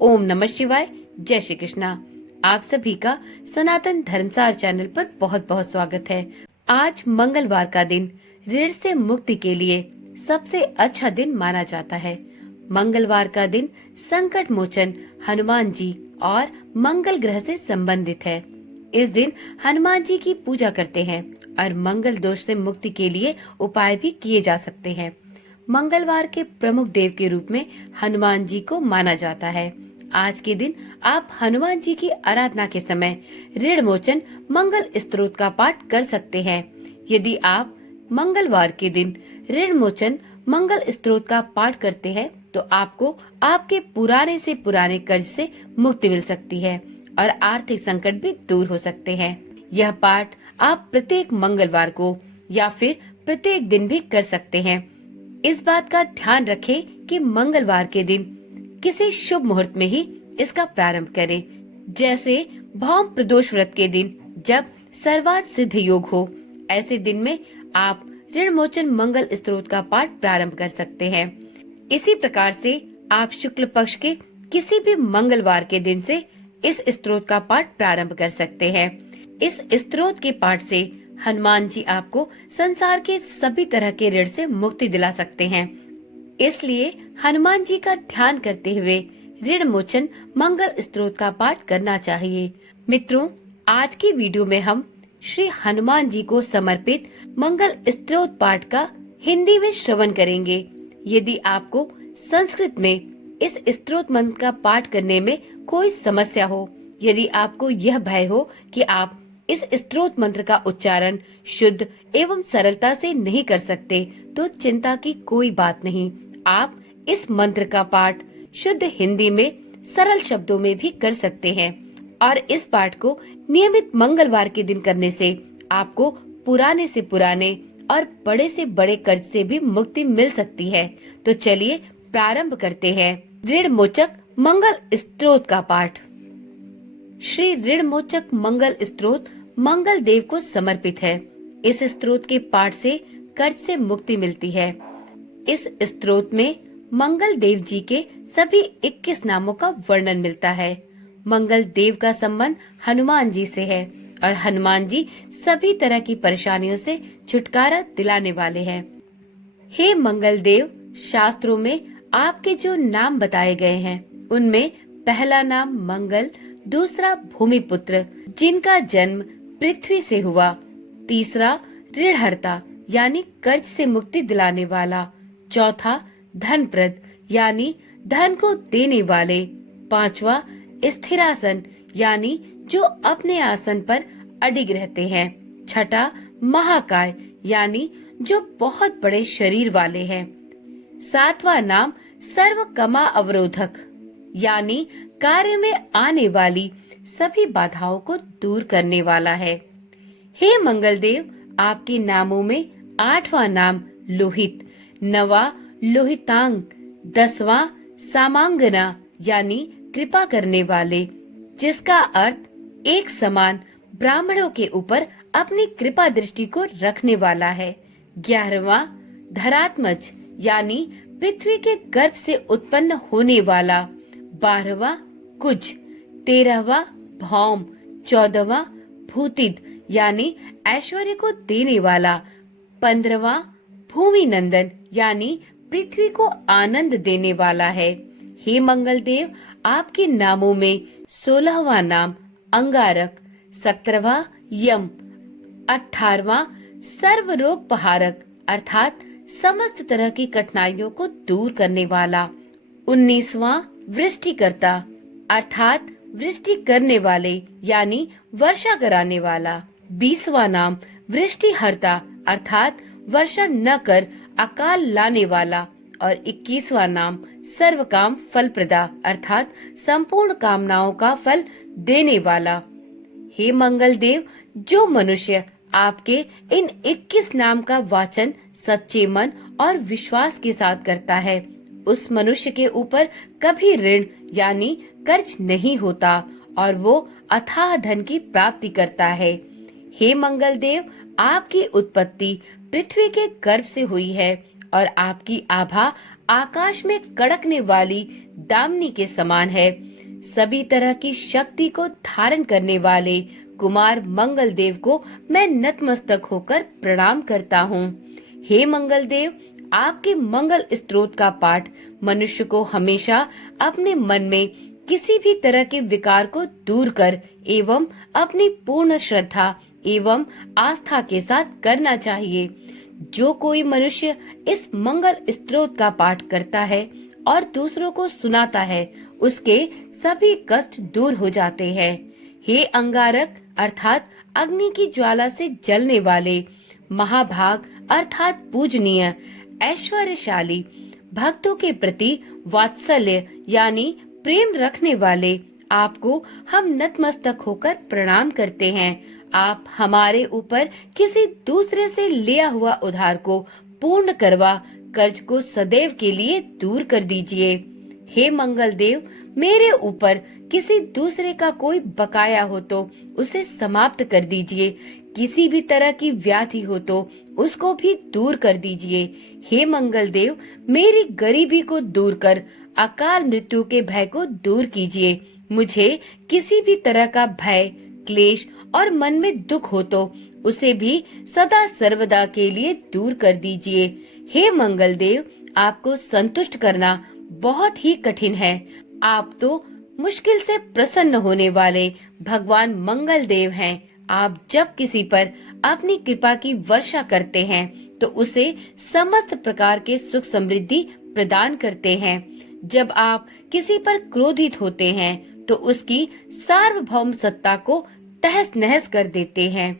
ओम नमः शिवाय। जय श्री कृष्णा। आप सभी का सनातन धर्मसार चैनल पर बहुत बहुत स्वागत है। आज मंगलवार का दिन ऋण से मुक्ति के लिए सबसे अच्छा दिन माना जाता है। मंगलवार का दिन संकट मोचन हनुमान जी और मंगल ग्रह से संबंधित है। इस दिन हनुमान जी की पूजा करते हैं और मंगल दोष से मुक्ति के लिए उपाय भी किए जा सकते हैं। मंगलवार के प्रमुख देव के रूप में हनुमान जी को माना जाता है। आज के दिन आप हनुमान जी की आराधना के समय ऋण मोचन मंगल स्तोत्र का पाठ कर सकते हैं। यदि आप मंगलवार के दिन ऋण मोचन मंगल स्तोत्र का पाठ करते हैं तो आपको आपके पुराने से पुराने कर्ज से मुक्ति मिल सकती है और आर्थिक संकट भी दूर हो सकते हैं। यह पाठ आप प्रत्येक मंगलवार को या फिर प्रत्येक दिन भी कर सकते हैं। इस बात का ध्यान रखें कि मंगलवार के दिन किसी शुभ मुहूर्त में ही इसका प्रारंभ करें, जैसे भौम प्रदोष व्रत के दिन जब सर्वार्थ सिद्ध योग हो। ऐसे दिन में आप ऋण मोचन मंगल स्तोत्र का पाठ प्रारंभ कर सकते हैं। इसी प्रकार से आप शुक्ल पक्ष के किसी भी मंगलवार के दिन से इस स्तोत्र का पाठ प्रारंभ कर सकते हैं। इस स्तोत्र के पाठ से हनुमान जी आपको संसार के सभी तरह के ऋण से मुक्ति दिला सकते हैं। इसलिए हनुमान जी का ध्यान करते हुए ऋण मोचन मंगल स्तोत्र का पाठ करना चाहिए। मित्रों, आज की वीडियो में हम श्री हनुमान जी को समर्पित मंगल स्तोत्र पाठ का हिंदी में श्रवण करेंगे। यदि आपको संस्कृत में इस स्तोत्र मंत्र का पाठ करने में कोई समस्या हो, यदि आपको यह भय हो कि आप इस स्तोत्र मंत्र का उच्चारण शुद्ध एवं सरलता से नहीं कर सकते, तो चिंता की कोई बात नहीं। आप इस मंत्र का पाठ शुद्ध हिंदी में सरल शब्दों में भी कर सकते हैं और इस पाठ को नियमित मंगलवार के दिन करने से आपको पुराने से पुराने और बड़े से बड़े कर्ज से भी मुक्ति मिल सकती है। तो चलिए प्रारंभ करते हैं ऋण मोचक मंगल स्तोत्र का पाठ। श्री ऋण मोचक मंगल स्तोत्र मंगल देव को समर्पित है। इस स्तोत्र के पाठ से कर्ज से मुक्ति मिलती है। इस स्तोत्र में मंगल देव जी के सभी 21 नामों का वर्णन मिलता है। मंगल देव का संबंध हनुमान जी से है और हनुमान जी सभी तरह की परेशानियों से छुटकारा दिलाने वाले हैं। हे मंगल देव, शास्त्रों में आपके जो नाम बताए गए हैं उनमें पहला नाम मंगल, दूसरा भूमिपुत्र जिनका जन्म पृथ्वी से हुआ, तीसरा ऋणहर्ता यानी कर्ज से मुक्ति दिलाने वाला, चौथा धनप्रद यानी धन को देने वाले, पांचवा स्थिरासन यानी जो अपने आसन पर अडिग रहते हैं, छठा महाकाय यानी जो बहुत बड़े शरीर वाले हैं, सातवां नाम सर्व कमा अवरोधक यानी कार्य में आने वाली सभी बाधाओं को दूर करने वाला है। हे मंगल देव, आपके नामों में 8वां नाम लोहित, 9वां लोहितांग, 10वां सामांगना यानी कृपा करने वाले, जिसका अर्थ एक समान ब्राह्मणों के ऊपर अपनी कृपा दृष्टि को रखने वाला है, 11वां धरात्मज यानी पृथ्वी के गर्भ से उत्पन्न होने वाला, 12वां कुज, 13वां भौम, 14वां भूतिद यानी ऐश्वर्य को देने वाला, 15वां भूमि नंदन यानी पृथ्वी को आनंद देने वाला है। हे मंगल देव, आपके नामों में 16वां नाम अंगारक, 17वां यम, 18वां सर्व रोग पहारक अर्थात समस्त तरह की कठिनाइयों को दूर करने वाला, 19वां वृष्टिकर्ता अर्थात वृष्टि करने वाले यानी वर्षा कराने वाला, 20वां नाम वृष्टिहर्ता अर्थात वर्षा न कर अकाल लाने वाला और 21वां नाम सर्वकाम फलप्रदा अर्थात संपूर्ण कामनाओं का फल देने वाला। हे मंगल देव, जो मनुष्य आपके इन 21 नाम का वाचन सच्चे मन और विश्वास के साथ करता है, उस मनुष्य के ऊपर कभी ऋण यानी कर्ज नहीं होता और वो अथाह धन की प्राप्ति करता है। हे मंगल देव, आपकी उत्पत्ति पृथ्वी के गर्भ से हुई है और आपकी आभा आकाश में कड़कने वाली दामिनी के समान है। सभी तरह की शक्ति को धारण करने वाले कुमार मंगल देव को मैं नतमस्तक होकर प्रणाम करता हूँ। हे मंगल देव, आपके मंगल स्तोत्र का पाठ मनुष्य को हमेशा अपने मन में किसी भी तरह के विकार को दूर कर एवं अपनी पूर्ण श्रद्धा एवं आस्था के साथ करना चाहिए। जो कोई मनुष्य इस मंगल स्तोत्र का पाठ करता है और दूसरों को सुनाता है, उसके सभी कष्ट दूर हो जाते हैं। हे अंगारक अर्थात अग्नि की ज्वाला से जलने वाले, महाभाग अर्थात पूजनीय, ऐश्वर्यशाली, भक्तों के प्रति वात्सल्य यानी प्रेम रखने वाले, आपको हम नतमस्तक होकर प्रणाम करते हैं। आप हमारे ऊपर किसी दूसरे से लिया हुआ उधार को पूर्ण करवा कर्ज को सदैव के लिए दूर कर दीजिए। हे मंगल देव, मेरे ऊपर किसी दूसरे का कोई बकाया हो तो उसे समाप्त कर दीजिए। किसी भी तरह की व्याधि हो तो उसको भी दूर कर दीजिए। हे मंगल देव, मेरी गरीबी को दूर कर अकाल मृत्यु के भय को दूर कीजिए। मुझे किसी भी तरह का भय, क्लेश और मन में दुख हो तो उसे भी सदा सर्वदा के लिए दूर कर दीजिए। हे मंगल देव, आपको संतुष्ट करना बहुत ही कठिन है। आप तो मुश्किल से प्रसन्न होने वाले भगवान मंगल देव हैं। आप जब किसी पर अपनी कृपा की वर्षा करते हैं तो उसे समस्त प्रकार के सुख समृद्धि प्रदान करते हैं। जब आप किसी पर क्रोधित होते हैं तो उसकी सार्वभौम सत्ता को तहस नहस कर देते हैं।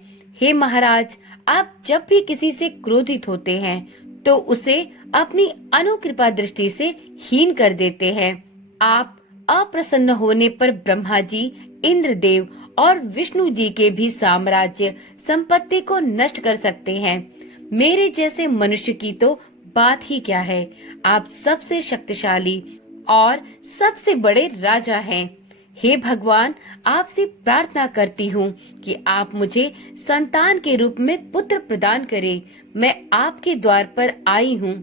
हे महाराज, आप जब भी किसी से क्रोधित होते हैं तो उसे अपनी अनुकृपा दृष्टि से हीन कर देते हैं। आप अप्रसन्न होने पर ब्रह्मा जी, इंद्र देव और विष्णु जी के भी साम्राज्य संपत्ति को नष्ट कर सकते हैं। मेरे जैसे मनुष्य की तो बात ही क्या है। आप सबसे शक्तिशाली और सबसे बड़े राजा हैं। हे भगवान, आपसे प्रार्थना करती हूँ कि आप मुझे संतान के रूप में पुत्र प्रदान करें। मैं आपके द्वार पर आई हूँ।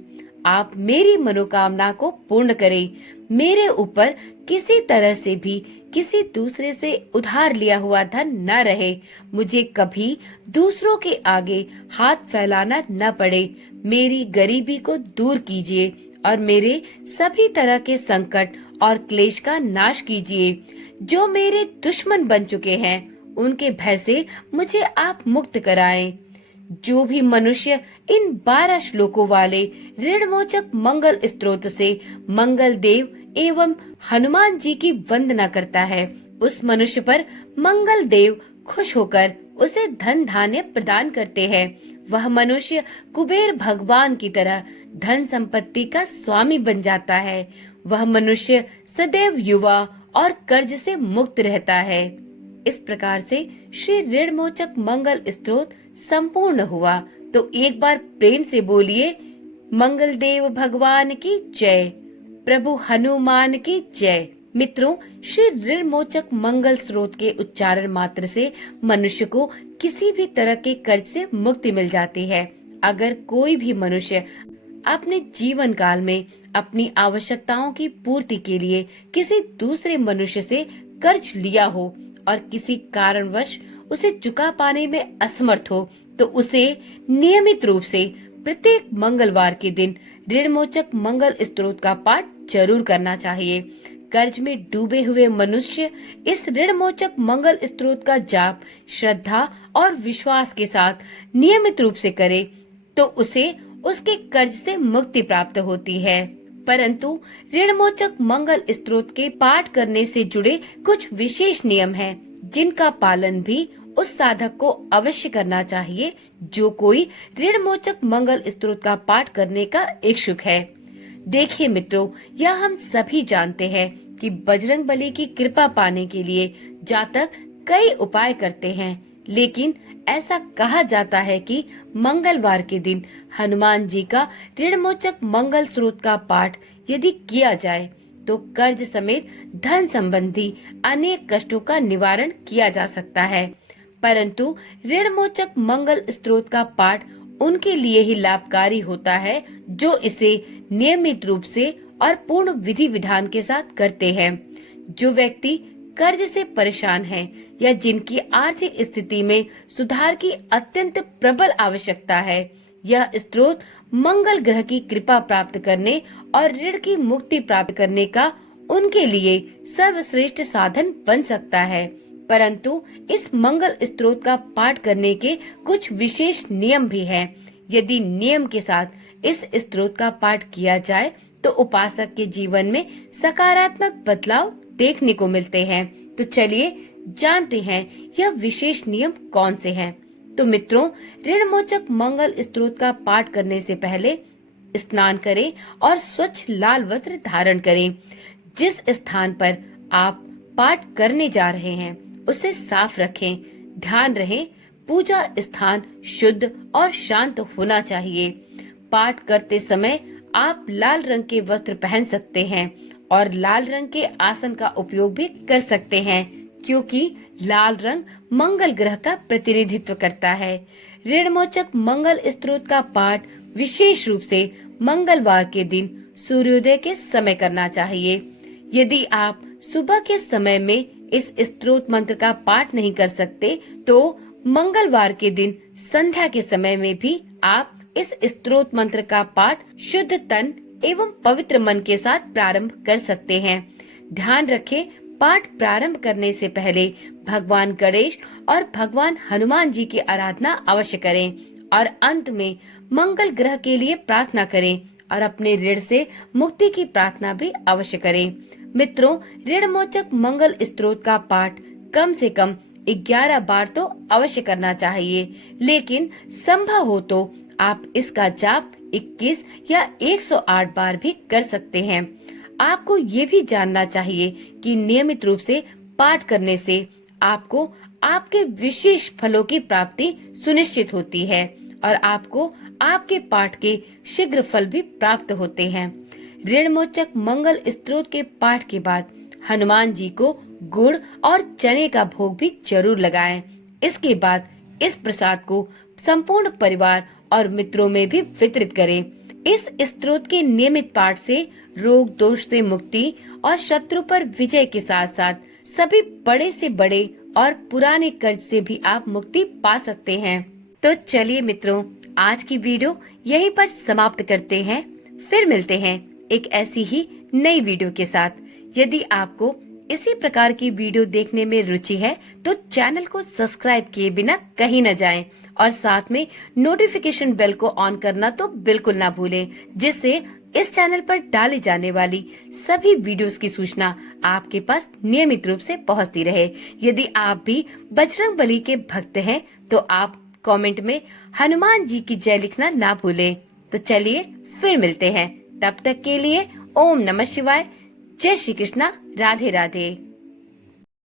आप मेरी मनोकामना को पूर्ण करें। मेरे ऊपर किसी तरह से भी किसी दूसरे से उधार लिया हुआ धन न रहे। मुझे कभी दूसरों के आगे हाथ फैलाना न पड़े। मेरी गरीबी को दूर कीजिए और मेरे सभी तरह के संकट और क्लेश का नाश कीजिए। जो मेरे दुश्मन बन चुके हैं, उनके भय से मुझे आप मुक्त कराएं। जो भी मनुष्य इन 12 श्लोकों वाले ऋणमोचक मंगल स्तोत्र से मंगल देव एवं हनुमान जी की वंदना करता है, उस मनुष्य पर मंगल देव खुश होकर उसे धन धान्य प्रदान करते हैं। वह मनुष्य कुबेर भगवान की तरह धन संपत्ति का स्वामी बन जाता है। वह मनुष्य सदैव युवा और कर्ज से मुक्त रहता है। इस प्रकार से श्री ऋणमोचक मंगल स्तोत्र संपूर्ण हुआ। तो एक बार प्रेम से बोलिए, मंगल देव भगवान की जय, प्रभु हनुमान की जय। मित्रों, श्री ऋणमोचक मंगल स्रोत के उच्चारण मात्र से मनुष्य को किसी भी तरह के कर्ज से मुक्ति मिल जाती है। अगर कोई भी मनुष्य अपने जीवन काल में अपनी आवश्यकताओं की पूर्ति के लिए किसी दूसरे मनुष्य से कर्ज लिया हो और किसी कारणवश उसे चुका पाने में असमर्थ हो, तो उसे नियमित रूप से प्रत्येक मंगलवार के दिन ऋणमोचक मंगल स्तोत्र का पाठ जरूर करना चाहिए। कर्ज में डूबे हुए मनुष्य इस ऋणमोचक मंगल स्तोत्र का जाप श्रद्धा और विश्वास के साथ नियमित रूप से करे तो उसे उसके कर्ज से मुक्ति प्राप्त होती है। परंतु ऋणमोचक मंगल स्तोत्र के पाठ करने से जुड़े कुछ विशेष नियम हैं, जिनका पालन भी उस साधक को अवश्य करना चाहिए जो कोई ऋणमोचक मंगल स्तोत्र का पाठ करने का इच्छुक है। देखिए मित्रों, यह हम सभी जानते हैं कि बजरंग बली की कृपा पाने के लिए जातक कई उपाय करते हैं, लेकिन ऐसा कहा जाता है कि मंगलवार के दिन हनुमान जी का ऋणमोचक मंगल स्तोत्र का पाठ यदि किया जाए तो कर्ज समेत धन संबंधी अनेक कष्टों का निवारण किया जा सकता है। परंतु ऋणमोचक मंगल स्तोत्र का पाठ उनके लिए ही लाभकारी होता है जो इसे नियमित रूप से और पूर्ण विधि विधान के साथ करते हैं। जो व्यक्ति कर्ज से परेशान है या जिनकी आर्थिक स्थिति में सुधार की अत्यंत प्रबल आवश्यकता है, यह स्त्रोत मंगल ग्रह की कृपा प्राप्त करने और ऋण की मुक्ति प्राप्त करने का उनके लिए सर्वश्रेष्ठ साधन बन सकता है। परंतु इस मंगल स्त्रोत का पाठ करने के कुछ विशेष नियम भी हैं। यदि नियम के साथ इस स्त्रोत का पाठ किया जाए तो उपासक के जीवन में सकारात्मक बदलाव देखने को मिलते हैं। तो चलिए जानते हैं यह विशेष नियम कौन से हैं। तो मित्रों, ऋण मोचक मंगल स्त्रोत का पाठ करने से पहले स्नान करें और स्वच्छ लाल वस्त्र धारण करें। जिस स्थान पर आप पाठ करने जा रहे हैं उसे साफ रखें। ध्यान रहे पूजा स्थान शुद्ध और शांत होना चाहिए। पाठ करते समय आप लाल रंग के वस्त्र पहन सकते हैं और लाल रंग के आसन का उपयोग भी कर सकते हैं, क्योंकि लाल रंग मंगल ग्रह का प्रतिनिधित्व करता है। ऋण मोचक मंगल स्त्रोत का पाठ विशेष रूप से मंगलवार के दिन सूर्योदय के समय करना चाहिए। यदि आप सुबह के समय में इस स्त्रोत मंत्र का पाठ नहीं कर सकते तो मंगलवार के दिन संध्या के समय में भी आप इस स्त्रोत मंत्र का पाठ शुद्ध तन एवं पवित्र मन के साथ प्रारंभ कर सकते हैं। ध्यान रखें, पाठ प्रारंभ करने से पहले भगवान गणेश और भगवान हनुमान जी की आराधना अवश्य करें और अंत में मंगल ग्रह के लिए प्रार्थना करें और अपने ऋण से मुक्ति की प्रार्थना भी अवश्य करें। मित्रों, ऋण मोचक मंगल स्त्रोत का पाठ कम से कम 11 बार तो अवश्य करना चाहिए, लेकिन संभव हो तो आप इसका जाप 21 या 108 बार भी कर सकते हैं। आपको ये भी जानना चाहिए कि नियमित रूप से पाठ करने से आपको आपके विशेष फलों की प्राप्ति सुनिश्चित होती है और आपको आपके पाठ के शीघ्र फल भी प्राप्त होते हैं। ऋण मोचक मंगल स्त्रोत के पाठ के बाद हनुमान जी को गुड़ और चने का भोग भी जरूर लगाएं। इसके बाद इस प्रसाद को संपूर्ण परिवार और मित्रों में भी वितरित करें। इस स्त्रोत के नियमित पाठ से रोग दोष से मुक्ति और शत्रु पर विजय के साथ साथ सभी बड़े से बड़े और पुराने कर्ज से भी आप मुक्ति पा सकते हैं। तो चलिए मित्रों, आज की वीडियो यहीं पर समाप्त करते हैं। फिर मिलते हैं एक ऐसी ही नई वीडियो के साथ। यदि आपको इसी प्रकार की वीडियो देखने में रुचि है तो चैनल को सब्सक्राइब किए बिना कहीं न जाएं और साथ में नोटिफिकेशन बेल को ऑन करना तो बिल्कुल ना भूलें, जिससे इस चैनल पर डाली जाने वाली सभी वीडियोस की सूचना आपके पास नियमित रूप से पहुंचती रहे। यदि आप भी बजरंग बली के भक्त हैं तो आप कमेंट में हनुमान जी की जय लिखना ना भूलें। तो चलिए फिर मिलते हैं, तब तक के लिए ओम नमः शिवाय, जय श्री कृष्णा, राधे राधे।